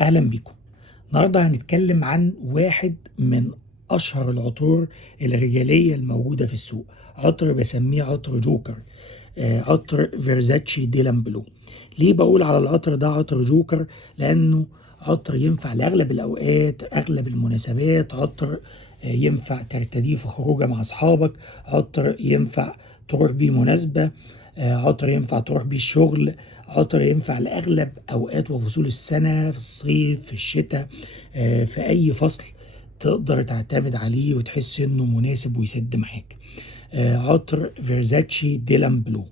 أهلا بكم. النهاردة هنتكلم عن واحد من أشهر العطور الرجالية الموجودة في السوق، عطر بسميه عطر جوكر. عطر فيرزاتشي ديلان بلو. ليه بقول على العطر ده عطر جوكر؟ لأنه عطر ينفع لأغلب الأوقات، أغلب المناسبات. عطر ينفع ترتديه في خروجه مع أصحابك، عطر ينفع تروح بيه مناسبة، عطر ينفع تروح بيه الشغل، عطر ينفع لأغلب أوقات وفصول السنة، في الصيف، في الشتاء، في أي فصل تقدر تعتمد عليه وتحس إنه مناسب ويسد معاك. عطر فيرزاتشي ديلان بلو،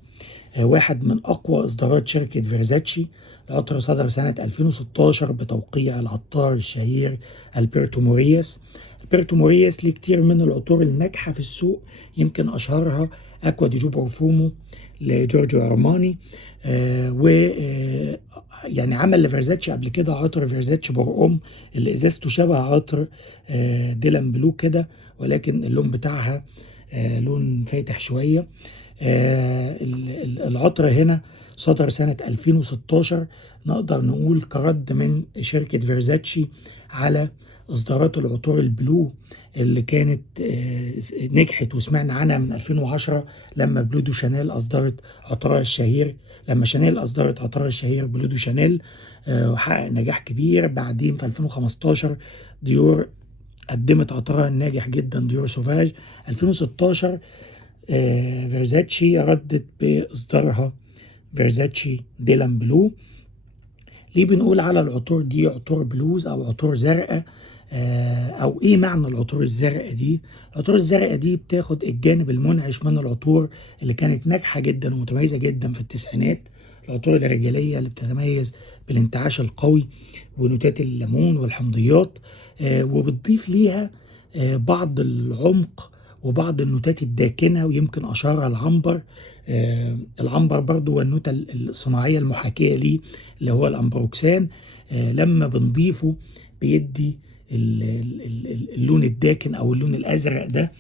واحد من أقوى إصدارات شركة فيرزاتشي. العطر صدر سنة 2016 بتوقيع العطار الشهير ألبرتو مورياس. ألبرتو مورياس ليه كتير من العطور الناجحة في السوق، يمكن أشهرها أكوا دي جو بروفومو لجورجيو أرماني. و يعني عمل لفيرزاتشي قبل كده عطر فيرزاتشي برقم اللي ازازته شبه عطر ديلان بلو كده، ولكن اللون بتاعها لون فاتح شوية. العطر هنا صدر سنة 2016، نقدر نقول كرد من شركة فيرزاتشي على إصدارات العطور البلو اللي كانت نجحت وسمعنا عنها من 2010 لما بلو دو شانيل أصدرت عطرها الشهير. لما شانيل أصدرت عطرها الشهير بلو دو شانيل وحقق نجاح كبير. بعدين في 2015 ديور قدمت عطرها الناجح جدا ديور سوفاج. 2016 فيرزاتشي ردت بإصدارها فيرزاتشي ديلان بلو. ليه بنقول على العطور دي عطور بلوز او عطور زرقاء؟ او ايه معنى العطور الزرقاء دي؟ العطور الزرقاء دي بتاخد الجانب المنعش من العطور اللي كانت ناجحة جدا ومتميزة جدا في التسعينات، العطور الرجالية اللي بتتميز بالانتعاش القوي ونوتات الليمون والحمضيات، وبتضيف ليها بعض العمق وبعض النوتات الداكنة، ويمكن أشهرها العنبر. العنبر برضو والنوتة الصناعية المحاكية ليه اللي هو الأمبروكسان. لما بنضيفه بيدي اللون الداكن أو اللون الأزرق ده،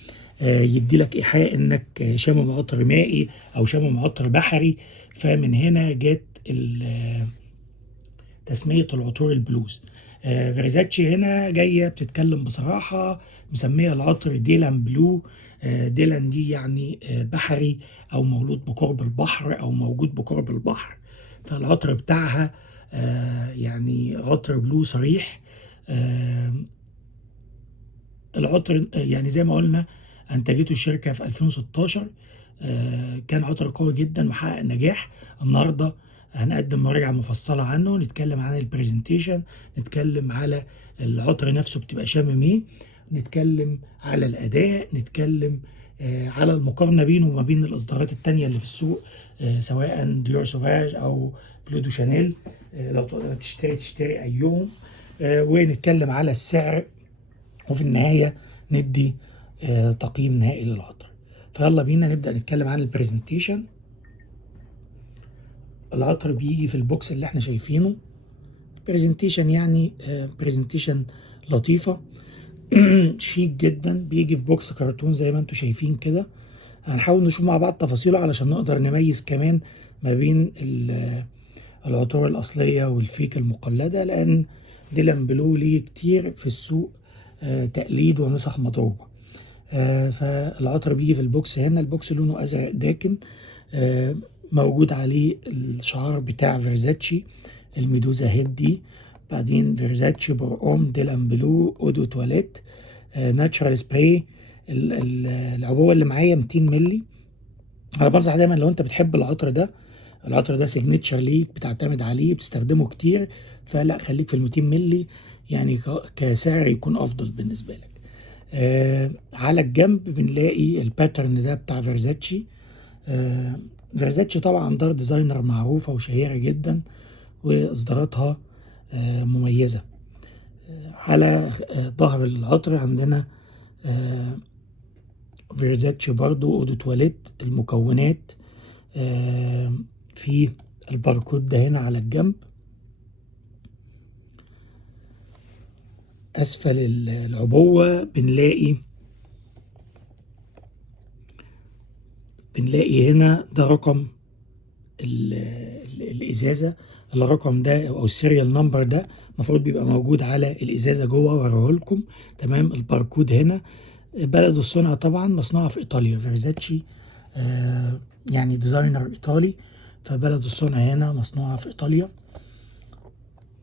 يدي لك إيحاء إنك شامم عطر مائي أو شامم عطر بحري. فمن هنا جت تسمية العطور البلوز. فيرزاتشي هنا جاية بتتكلم بصراحة، مسمية العطر ديلان بلو. ديلان دي يعني بحري أو مولود بقرب البحر أو موجود بقرب البحر. فالعطر بتاعها يعني عطر بلو صريح. آه، العطر يعني زي ما قلنا أنتجته الشركة في 2016. كان عطر قوي جدا وحقق نجاح. النهارده هنقدم مراجعة مفصلة عنه، نتكلم عن البرزنتيشن، نتكلم على العطر نفسه بتبقى شامم ايه، نتكلم على الأداء، نتكلم على المقارنة بينه وما بين الإصدارات التانية اللي في السوق، سواء ديور سوفاج أو بلو دو شانيل. لو تقدر تشتري أيهم. ونتكلم على السعر، وفي النهاية ندي تقييم نهائي للعطر. فيلا بينا نبدأ نتكلم عن البرزنتيشن. العطر بيجي في البوكس اللي احنا شايفينه. برزنتيشن يعني برزنتيشن لطيفة شيك جدا، بيجي في بوكس كرتون زي ما انتم شايفين كده. هنحاول نشوف مع بعض تفاصيله علشان نقدر نميز كمان ما بين العطور الأصلية والفيك المقلدة، لأن ديلان بلو ليه كتير في السوق تقليد ونسخ مضروبة. فالعطر بيجي في البوكس هنا. البوكس لونه أزرق داكن، موجود عليه الشعار بتاع فيرزاتشي الميدوزا هيد دي. بعدين فيرزاتشي برقم ديلان بلو اودو تواليت ناتشرال سبراي. العبوة اللي معايا 200 مللي. انا بنصح دايما لو انت بتحب العطر ده، العطر ده سيجنتشر ليك، بتعتمد عليه، بتستخدمه كتير، فلا خليك في ال 200 مللي، يعني كسعر يكون افضل بالنسبه لك. على الجنب بنلاقي الباترن ده بتاع فيرزاتشي. فيرزاتشي طبعا دار ديزاينر معروفه وشهيره جدا، واصداراتها مميزه. على ظهر العطر عندنا فيرزاتشي برضو اودو تواليت. المكونات في الباركود ده هنا على الجنب. اسفل العبوة بنلاقي هنا ده رقم الازازة الرقم ده او السيريال نمبر ده المفروض بيبقى موجود على الازازه جوه، وريه لكم. تمام. الباركود هنا. بلد الصنع طبعا مصنوعه في ايطاليا، فيرزاتشي يعني ديزاينر ايطالي، فبلد الصنع هنا مصنوعه في ايطاليا.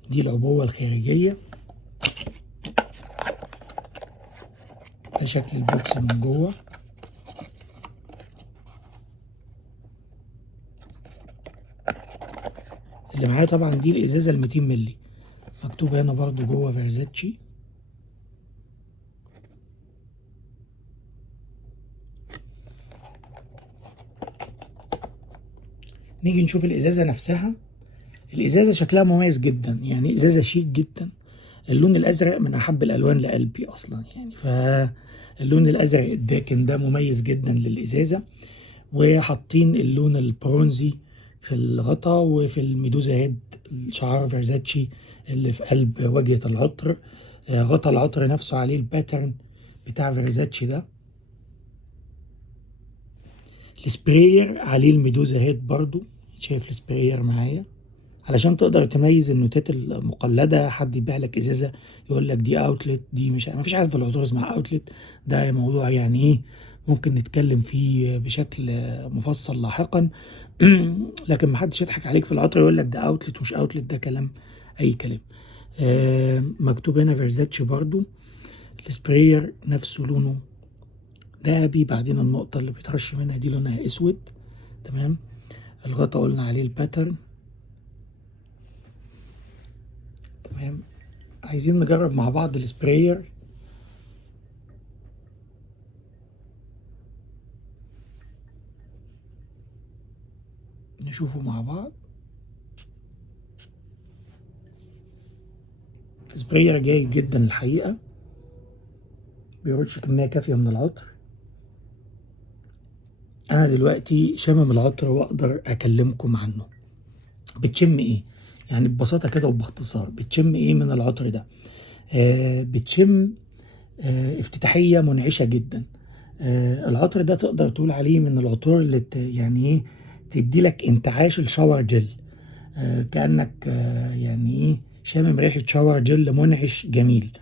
دي العبوه الخارجيه، ده شكل البوكس من جوه. اللي معايا طبعا دي الازازه ال 200 مللي، مكتوب هنا برضو جوه فيرزاتشي. نيجي نشوف الازازه نفسها. الازازه شكلها مميز جدا، يعني ازازه شيك جدا. اللون الازرق من احب الالوان لقلبي اصلا، يعني فاللون الازرق الداكن ده مميز جدا للازازه. وحاطين اللون البرونزي في الغطا وفي الميدوزا هيد، شعار فيرزاتشي اللي في قلب واجهه العطر. غطا العطر نفسه عليه الباترن بتاع فيرزاتشي ده. السبراير عليه الميدوزا هيد برضو، شايف السبراير معايا، علشان تقدر تميز النوتات المقلده. حد يبيع لك ازازه يقول لك دي اوتلت، دي مش، ما فيش حاجه في العطور اسمها اوتلت. ده موضوع يعني ايه، ممكن نتكلم فيه بشكل مفصل لاحقا. لكن ما حدش يضحك عليك في العطر يقول لك ده اوتلت ومش اوتلت، ده كلام، اي كلام. مكتوب هنا فيرزاتشي برضو. السبراير نفسه لونه ذهبي، بعدين النقطه اللي بيترش منها دي لونها اسود. تمام. الغطا قلنا عليه الباترن. تمام. عايزين نجرب مع بعض السبراير. نشوفه مع بعض. سبراير جيد جدا الحقيقة، بيرش كمية كافية من العطر. أنا دلوقتي شامم العطر وأقدر أكلمكم عنه. بتشم إيه؟ يعني ببساطة كده وباختصار، بتشم إيه من العطر ده؟ بتشم افتتاحية منعشة جدا. العطر ده تقدر تقول عليه من العطور اللي يعني إيه، تدي لك انتعاش الشاور جل. كأنك يعني إيه، شامم ريحة شاور جل منعش جميل.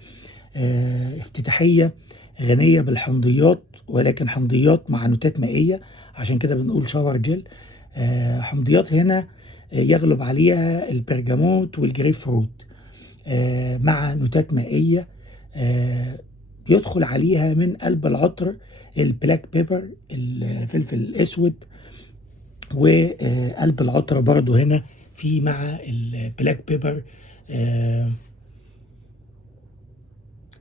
افتتاحية غنية بالحمضيات، ولكن حمضيات مع نوتات مائية، عشان كده بنقول شاور جل. حمضيات هنا يغلب عليها البرجموت والجريب فروت، مع نوتات مائية. بيدخل عليها من قلب العطر البلاك بيبر، الفلفل الأسود. وقلب العطر برضو هنا في مع البلاك بيبر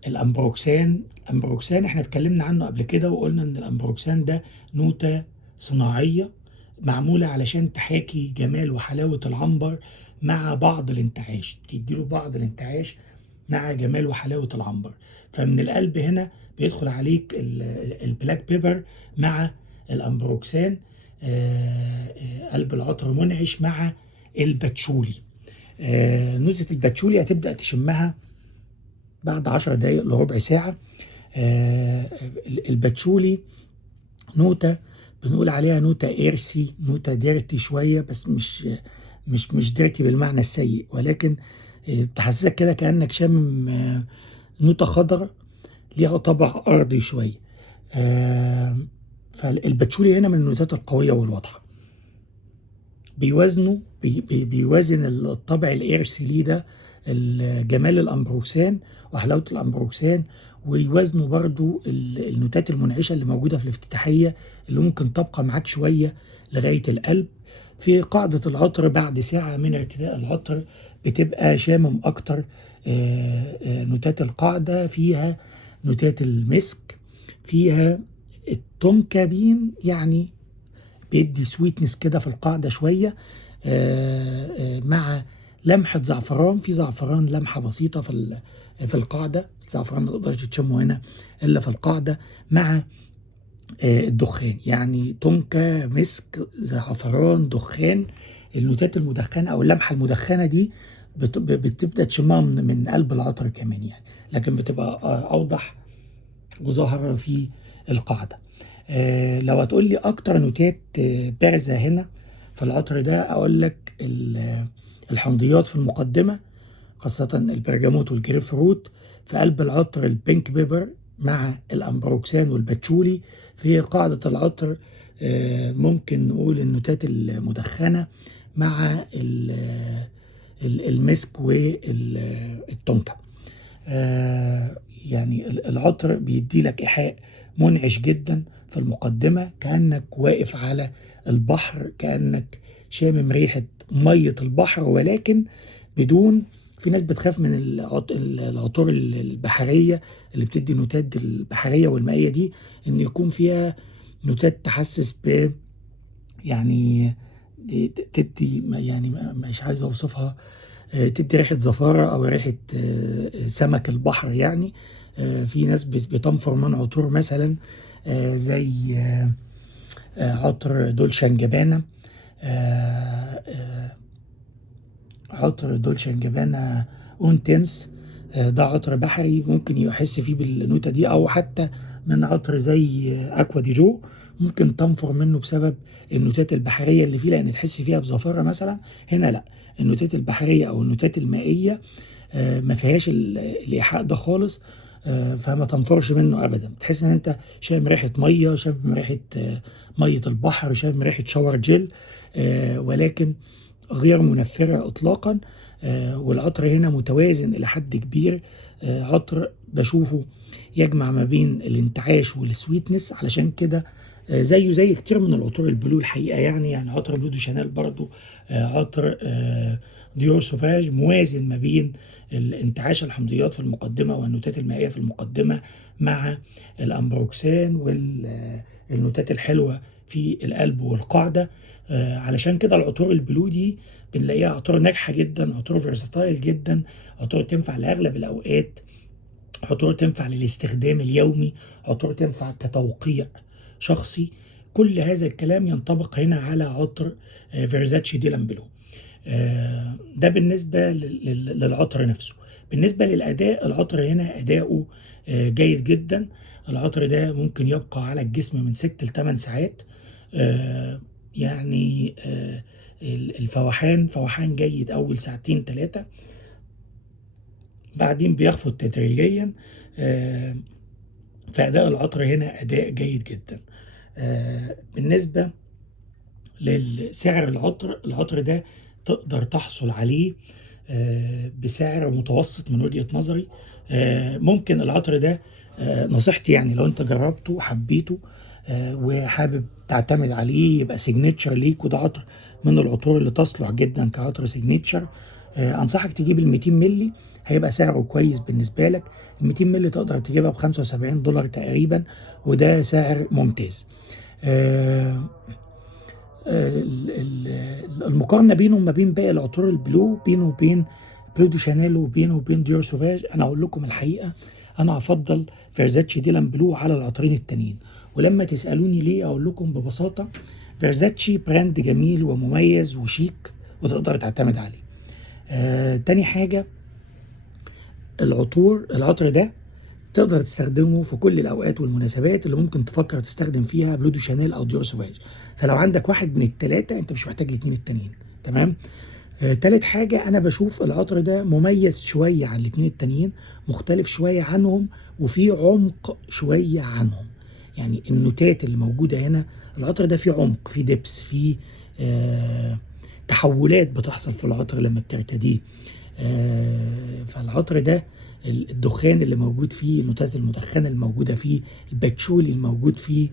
الامبروكسان احنا اتكلمنا عنه قبل كده، وقلنا ان الامبروكسان ده نوتة صناعية معمولة علشان تحاكي جمال وحلاوة العنبر مع بعض الانتعاش، تديله بعض الانتعاش مع جمال وحلاوة العنبر. فمن القلب هنا بيدخل عليك البلاك بيبر مع الامبروكسان. قلب العطر منعش مع الباتشولي. نوتة الباتشولي هتبدأ تشمها بعد 10 دقايق لربع ساعة. الباتشولي نوتة بنقول عليها نوتة إيرسي، نوتة ديرتي شوية، بس مش ديرتي بالمعنى السيء، ولكن بتحسسك كده كأنك شامم نوتة خضراء ليها طابع أرضي شوية. فالباتشولي هنا من النوتات القوية والواضحة. بيوازن الطابع الإرثي ليه ده جمال الأمبروكسان وحلاوة الأمبروكسان، ويوازنوا برضو النوتات المنعشة اللي موجودة في الافتتاحية، اللي ممكن تبقى معاك شوية لغاية القلب. في قاعدة العطر بعد ساعة من ارتداء العطر بتبقى شامم أكتر. نوتات القاعدة فيها نوتات المسك، فيها التونكابين، يعني بيدي سويتنس كده في القاعدة شوية. مع لمحة زعفران، في زعفران لمحة بسيطة في القاعدة. الزعفران ما تقدرش تشمه هنا إلا في القاعدة، مع الدخان، يعني تونكا، مسك، زعفران، دخان. النوتات المدخنة أو اللمحة المدخنة دي بتبدأ تشمها من قلب العطر كمان يعني، لكن بتبقى أوضح وظاهرة في القاعدة. لو هتقول لي اكتر نوتات بارزة هنا في العطر ده، اقول لك الحمضيات في المقدمة خاصة البرجموت والجريب فروت، في قلب العطر البينك بيبر مع الأمبروكسان والباتشولي، في قاعدة العطر ممكن نقول النوتات المدخنة مع المسك والتونكا. يعني العطر بيدي لك إيحاء منعش جدا في المقدمة، كأنك واقف على البحر، كأنك شامم ريحة مية البحر، ولكن بدون. في ناس بتخاف من العطور البحرية اللي بتدي نوتات البحرية والمائية دي، إن يكون فيها نوتات تحسس ب يعني تدي يعني مش عايز أوصفها، تدي ريحة زفارة أو ريحة سمك البحر يعني. في ناس بتنفر من عطور مثلا زي عطر دولشة اند جابانا. عطر دولشة اند جابانا اونتنس، ده عطر بحري ممكن يحس فيه بالنوتة دي، أو حتى من عطر زي أكوا دي جو ممكن تنفر منه بسبب النوتات البحرية اللي فيه، لأن تحس فيها بزفارة مثلا. هنا لأ، النوتات البحرية أو النوتات المائية ما فيهاش الإيحاء ده خالص، فما تنفرش منه أبدا. تحس إن أنت شامم ريحة مية، شامم ريحة مية البحر، شامم ريحة شاور جل، ولكن غير منفرة إطلاقا. والعطر هنا متوازن إلى حد كبير، عطر بشوفه يجمع ما بين الانتعاش والسويتنس، علشان كده زيه زي كتير من العطور البلو الحقيقة. يعني عطر بلو دو شانيل برضو، عطر ديور سوفاج موازن ما بين الانتعاش الحمضيات في المقدمة والنوتات المائية في المقدمة مع الأمبروكسان والنوتات الحلوة في القلب والقاعدة. علشان كده العطور البلو دي بنلاقيها عطور ناجحة جدا، عطور فيرساتايل جدا، عطور تنفع لأغلب الأوقات، عطور تنفع للاستخدام اليومي، عطور تنفع كتوقيع شخصي. كل هذا الكلام ينطبق هنا على عطر فيرزاتشي ديلان بلو. ده بالنسبة للعطر نفسه. بالنسبة للأداء، العطر هنا أداؤه جيد جدا. العطر ده ممكن يبقى على الجسم من 6 ل 8 ساعات. يعني فوحان جيد أول ساعتين 3، بعدين بيخفض تدريجيا. فأداء العطر هنا أداء جيد جدا. بالنسبة للسعر العطر ده تقدر تحصل عليه بسعر متوسط من وجهة نظري. ممكن العطر ده نصيحتي يعني لو انت جربته وحبيته وحابب تعتمد عليه يبقى سيجنتشر ليك، وده عطر من العطور اللي تصلح جدا كعطر سيجنتشر. انصحك تجيب ال 200 مللي، هيبقى سعره كويس بالنسبه لك. ال 200 مللي تقدر تجيبها ب $75 تقريبا، وده سعر ممتاز. المقارنه بينه وما بين باقي العطور البلو، بينه وبين بلو دو شانيل وبينه وبين ديور سوفاج، انا اقول لكم الحقيقه انا افضل فيرزاتشي ديلان بلو على العطرين التانيين. ولما تسالوني ليه اقول لكم ببساطه، فيرزاتشي براند جميل ومميز وشيك وتقدر تعتمد عليه. تاني حاجه، العطر ده تقدر تستخدمه في كل الاوقات والمناسبات اللي ممكن تفكر تستخدم فيها بلو دو شانيل او ديور سوفاج. فلو عندك واحد من الثلاثه انت مش محتاج الاثنين التانيين. تمام. تالت حاجه، انا بشوف العطر ده مميز شويه عن الاثنين التانيين، مختلف شويه عنهم، وفي عمق شويه عنهم. يعني النوتات اللي موجوده هنا، العطر ده فيه عمق، فيه دبس، فيه تحولات بتحصل في العطر لما بترتديه. فالعطر ده الدخان اللي موجود فيه، النوتات المدخنه الموجوده فيه، الباتشولي الموجود فيه،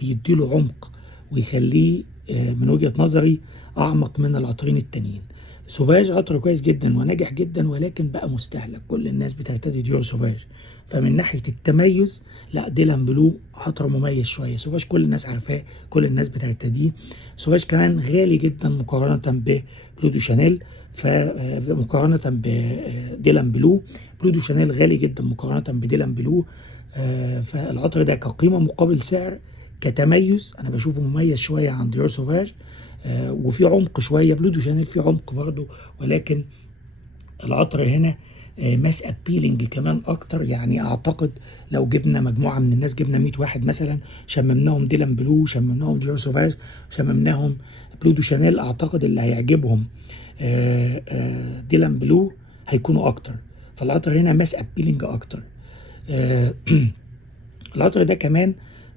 بيديله عمق ويخليه من وجهه نظري اعمق من العطرين التانيين. سوفاج عطر كويس جدا وناجح جدا، ولكن بقى مستهلك، كل الناس بترتدي ديور سوفاج. فمن ناحيه التميز لا، ديلان بلو عطر مميز شويه. سوفاج كل الناس عارفاه، كل الناس بترتديه. سوفاج كمان غالي جدا مقارنه ببلو دو شانيل، فمقارنه بديلان بلو، بلو دو شانيل غالي جدا مقارنه بديلان بلو. فالعطر ده كقيمه مقابل سعر، كتميز انا بشوفه مميز شويه عن ديور سوفاج. وفي عمق شويه، بلو دو شانيل في عمق برضه، ولكن العطر هنا ماس ابيلينج كمان اكتر. يعني اعتقد لو جبنا مجموعه من الناس، جبنا 100 واحد مثلا، شممناهم ديلان بلو، شممناهم ديور سوفاج، شممناهم بلو دو شانيل، اعتقد اللي هيعجبهم ديلان بلو هيكونوا اكتر. فالعطر هنا ماس ابيلينج اكتر. العطر ده كمان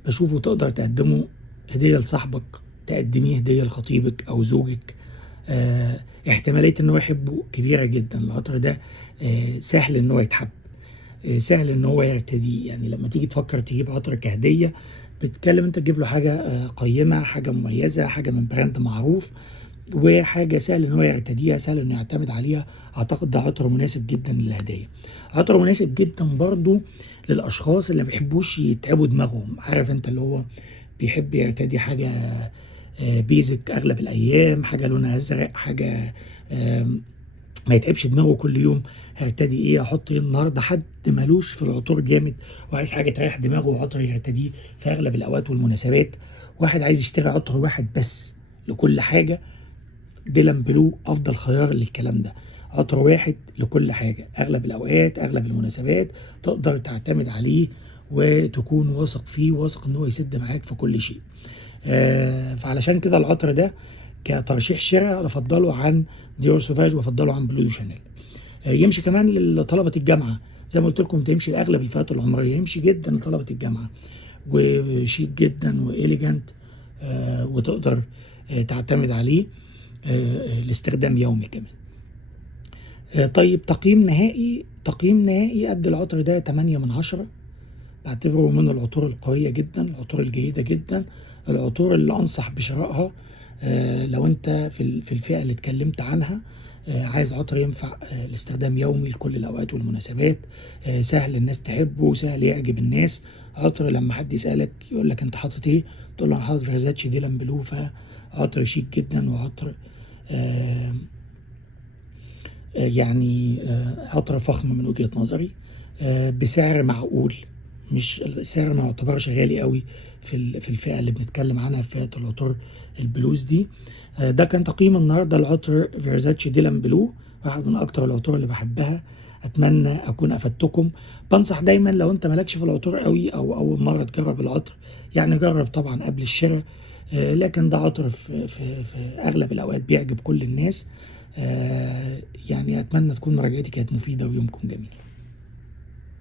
بشوفه تقدر تقدمه هدية لصاحبك، تقدميه هدية لخطيبك أو زوجك. احتمالية إن هو يحبه كبيرة جدا. العطر ده سهل إن هو يتحب، سهل إن هو يرتديه. يعني لما تيجي تفكر تجيب عطر كهدية، بتتكلم أنت تجيب له حاجة قيمة، حاجة مميزة، حاجة من براند معروف، وحاجة سهل إن هو يرتديها، سهل إنه يعتمد عليها. أعتقد ده عطر مناسب جدا للهدية. عطر مناسب جدا برضو للأشخاص اللي ما بيحبوش يتعبوا دماغهم. عارف أنت اللي هو بيحب يرتدي حاجة بيزك أغلب الأيام، حاجة لونها أزرق، حاجة ما يتعبش دماغه كل يوم هرتدي ايه، احط ايه النهارده. حد مالوش في العطور جامد وعايز حاجه تريح دماغه وعطر يرتديه في اغلب الاوقات والمناسبات. واحد عايز يشتري عطر واحد بس لكل حاجه، ديلان بلو افضل خيار للكلام ده. عطر واحد لكل حاجه، اغلب الاوقات، اغلب المناسبات، تقدر تعتمد عليه وتكون واثق فيه، واثق ان هو يسد معاك في كل شيء. فعلشان كده العطر ده كترشيح شراء انا افضله عن ديور سوفاج وافضله عن بلو دو شانيل. يمشي كمان لطلبه الجامعه، زي ما قلت لكم تمشي لاغلب الفئات العمريه، يمشي جدا لطلبه الجامعه، وشيك جدا واليجانت، وتقدر تعتمد عليه لاستخدام يومي كمان. طيب تقييم نهائي قد العطر ده 8 من 10. بعتبره من العطور القوية جدا، العطور الجيدة جدا، العطور اللي أنصح بشرائها لو أنت في الفئة اللي اتكلمت عنها. عايز عطر ينفع لاستخدام يومي لكل الأوقات والمناسبات، سهل الناس تحبه، سهل يعجب الناس. عطر لما حد يسألك يقول لك أنت حاطط إيه، تقول له أنا حاطط فيرزاتشي ديلان بلو. فعطر شيك جدا، وعطر يعني عطر فخم من وجهة نظري، بسعر معقول. مش السعر ما يعتبرش غالي قوي في الفئة اللي بنتكلم عنها، فئة العطور البلوز دي. ده كان تقييم النهارده العطر فيرزاتشي ديلان بلو، واحد من اكتر العطور اللي بحبها. اتمنى اكون افدتكم. بنصح دايما لو انت مالكش في العطور قوي او اول مره تجرب العطر، يعني جرب طبعا قبل الشراء، لكن ده عطر في اغلب الاوقات بيعجب كل الناس. يعني اتمنى تكون مراجعتي كانت مفيده ويومكم جميل.